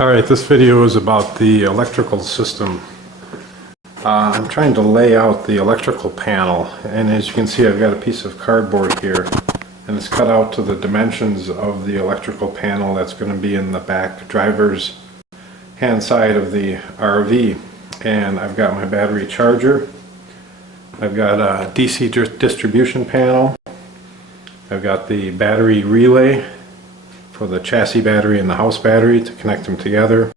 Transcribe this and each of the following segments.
Alright, this video is about the electrical system. I'm trying to lay out the electrical panel, and as you can see I've got a piece of cardboard here and it's cut out to the dimensions of the electrical panel that's going to be in the back driver's hand side of the RV. And I've got my battery charger, I've got a DC distribution panel, I've got the battery relay for the chassis battery and the house battery to connect them together,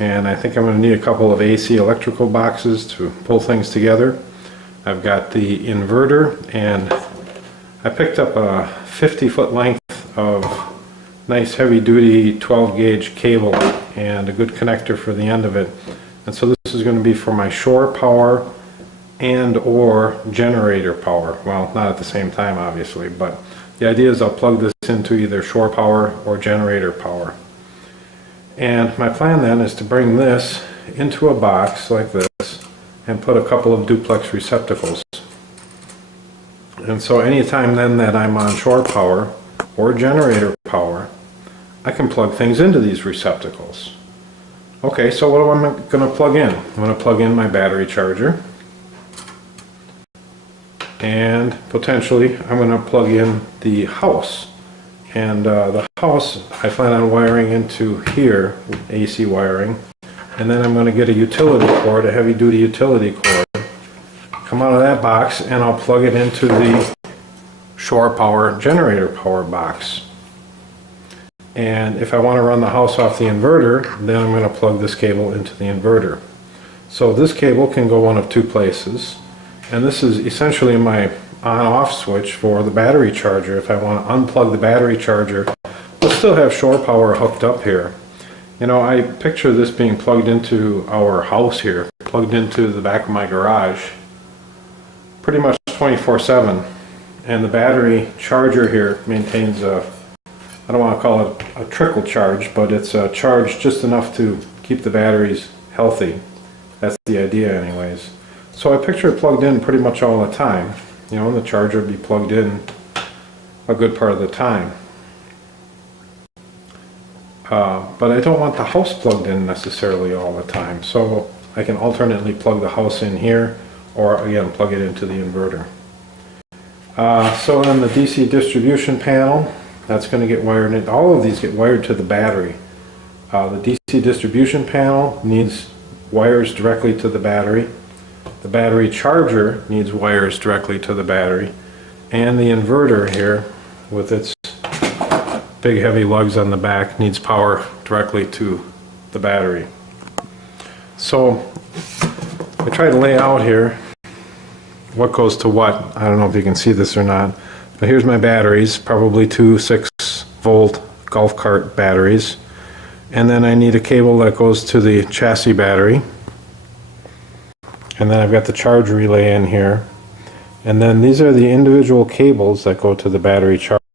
and I think I'm going to need a couple of AC electrical boxes to pull things together. I've got the inverter, and I picked up a 50-foot length of nice heavy-duty 12-gauge cable and a good connector for the end of it. And so this is going to be for my shore power and or generator power. Well, not at the same time obviously, but the idea is I'll plug this into either shore power or generator power. And my plan then is to bring this into a box like this and put a couple of duplex receptacles. And so anytime then that I'm on shore power or generator power, I can plug things into these receptacles. Okay, so what am I going to plug in? I'm going to plug in my battery charger, and potentially I'm going to plug in the house. And the house I plan on wiring into here, AC wiring, and then I'm going to get a utility cord, a heavy duty utility cord, come out of that box, and I'll plug it into the shore power generator power box. And if I want to run the house off the inverter, then I'm going to plug this cable into the inverter. So this cable can go one of two places, and this is essentially my on-off switch for the battery charger. If I want to unplug the battery charger, we'll still have shore power hooked up here. You know, I picture this being plugged into our house here, plugged into the back of my garage, pretty much 24/7. And the battery charger here maintains a, I don't want to call it a trickle charge, but it's a charge just enough to keep the batteries healthy. That's the idea anyways. So I picture it plugged in pretty much all the time. You know, and the charger would be plugged in a good part of the time. But I don't want the house plugged in necessarily all the time, so I can alternately plug the house in here, or again plug it into the inverter. So then the DC distribution panel, that's going to get wired in. All of these get wired to the battery. The DC distribution panel needs wires directly to the battery. The battery charger needs wires directly to the battery, and the inverter here with its big heavy lugs on the back needs power directly to the battery. So I try to lay out here what goes to what. I don't know if you can see this or not, but here's my batteries, probably two 6-volt golf cart batteries, and then I need a cable that goes to the chassis battery. And then I've got the charge relay in here, and then these are the individual cables that go to the battery charger.